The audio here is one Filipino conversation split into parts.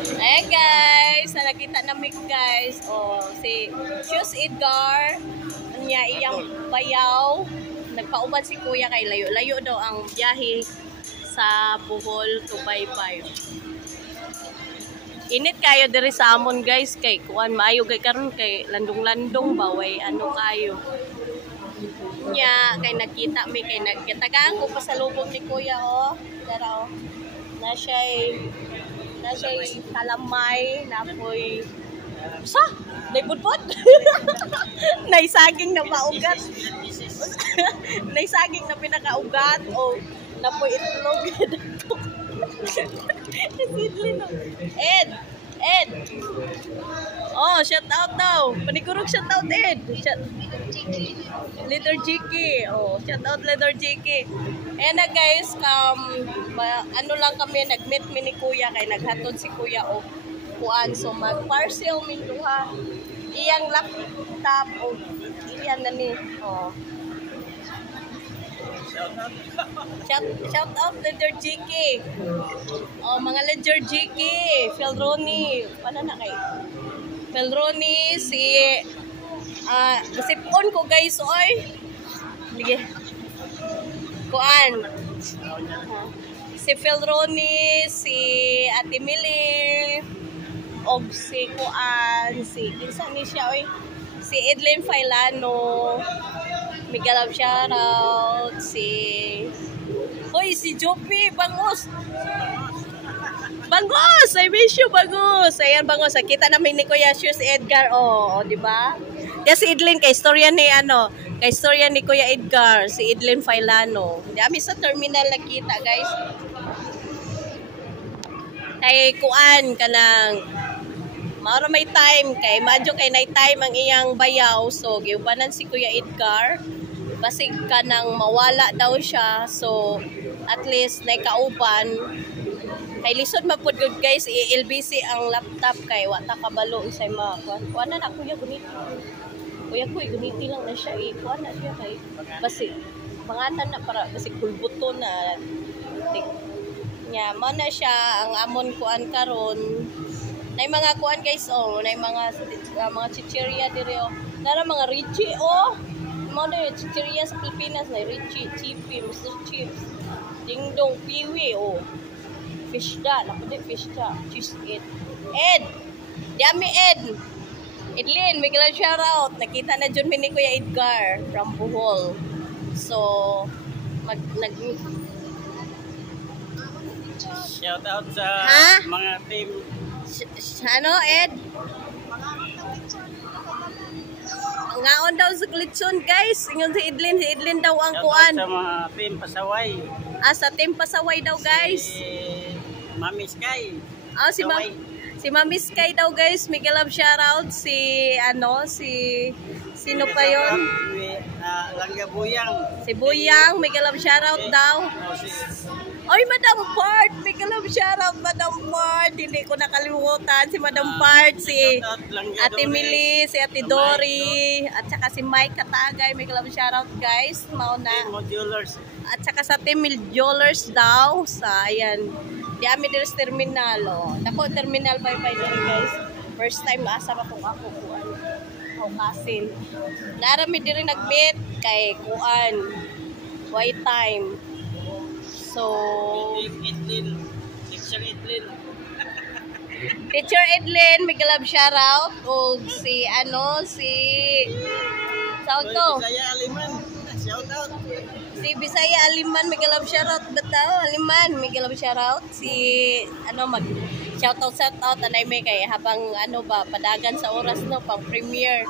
Ayan guys, nakita namin guys. Oh, si Shoes Edgar, niya iyang bayaw. Nagpauban si kuya kay layo-layo daw ang biyahe sa Bohol to Baybay. Init kayo diri sa amon guys kay kuan maayo kay karon kay landong-landong baway ano kayo. Nya kay nakita mi kay nagkitagaan ko pa sa lubong ni kuya oh. Dara oh. Na siya'y kalamay, napoy sa, naipudpod naisaging na maugat naisaging na pinakaugat o napoy itlog Ed oh, shout out daw panigurog shout out Ed Leader Jiki oh, shout out Leader Jiki. Ayan na guys, ano lang kami, nag-meet mi ni kuya kay naghatod si kuya o kuan. So mag-parcel min duha. Iyang laptop o iyan na ni. Oh. Shout out Leader GK. Oh, mga Leader GK, Felroni. Paano na kay? Felroni si sipon ko guys oy. Sige. Kuan si Felroni, si Ate Mili og si Kuan si kinsa ni siya oy si Edlin Failano Miguel of shoutout si Jopi Bangus I miss you Bangus. Ayan Bangus, kita namin ni Kuya Shoes Edgar oh, di ba? Kasi Edlin kay istorya ni kay istorya ni Kuya Edgar, si Edlin Failano. Dami sa terminal nakita, guys. Kay kuan kanang mauro may time kay madyo kay night time ang iyang bayaw. So giubanan si Kuya Edgar. Basig kanang mawala daw siya. So at least naikauban. Kay lisod mapud good guys, i-LBC ang laptop kay wata kabalo isay kuan na kuya gunit. Kuya ko, guniti lang na siya eh. Kuha na siya kay basi. Mangatan na para basi kulbuto na. Nya, mo na siya ang amon kuan karon. Nay mga kuan guys oh, nay mga chicheria dire oh. Nara mga Richie oh. Mo na chicheria sa Pilipinas na Richie, Chippy, Mr. Chips. Ding dong piwi oh. Fish da, nakundi fish da. Cheese it. Ed. Yummy Ed. Edlin, Miguel shoutout. Nakita na dyan ni Kuya Edgar from Bohol. So, shoutout sa mga team. Ano, Ed? Ngaon daw sa glitson, guys. Ingon si Edlin daw ang kuan. Sa mga team Pasaway. Sa team Pasaway daw, guys. Si Mami Sky. Si Mami Sky daw guys, Miguel of shoutout si sino pa yon? Langga Buyang. Si Buyang, Miguel of shoutout daw. Oy, Madam Bart, Miguel of shoutout Madam Bart. Hindi ko nakalimutan si Madam Bart, si Ate Mili, si Ate Dory, at saka si Mike Katagay, Miguel of shoutout guys. Mauna. At saka sa Team Jewelers daw sa ayan. Di ami diri sa terminal oh. Dako terminal bye-bye diri guys. First time asa pa kung ako kuan. Kasin. Narami diri nag-meet kay kuan. White time. So Teacher Edlin, Miguel of shoutout og si tawag to. Bisaya Aliman. Shoutout. Si Bisaya Aliman, Miguel of shoutout bataw Aliman, Miguel of shoutout si shoutout anay may kay habang padagan sa oras no pang premiere.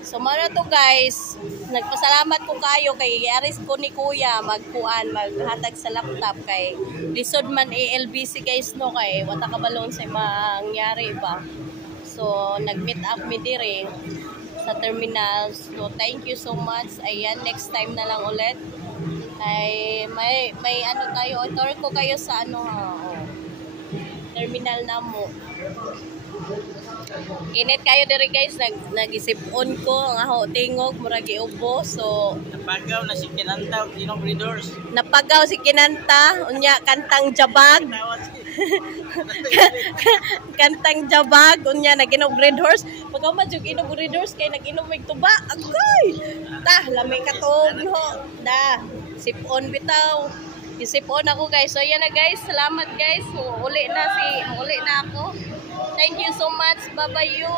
So mara to guys, nagpasalamat ko kayo kay aris ko ni Kuya maghatag sa laptop kay lisod man LBC guys no kay wata kabalon sa mangyari ba. So nag-meet up mi dire sa terminals. So thank you so much. Ayan, next time na lang ulit. Ay may tayo, tour ko kayo sa terminal na mo. Init kayo diri guys, nag-isip-on ko ang aho tingog murag giubo. So napagaw na si Kinanta og Dinong Breeders. Napagaw si Kinanta unya kantang jabag. Kantang jabag unya naginom red horse. Pagkaman jud inom red horse kay naginom mig tuba. Agoy. Ta lami katog no. Da sipon bitaw. Isipon ako guys. So yan na guys. Salamat guys. So, uli na ako. Thank you so much. Bye-bye you.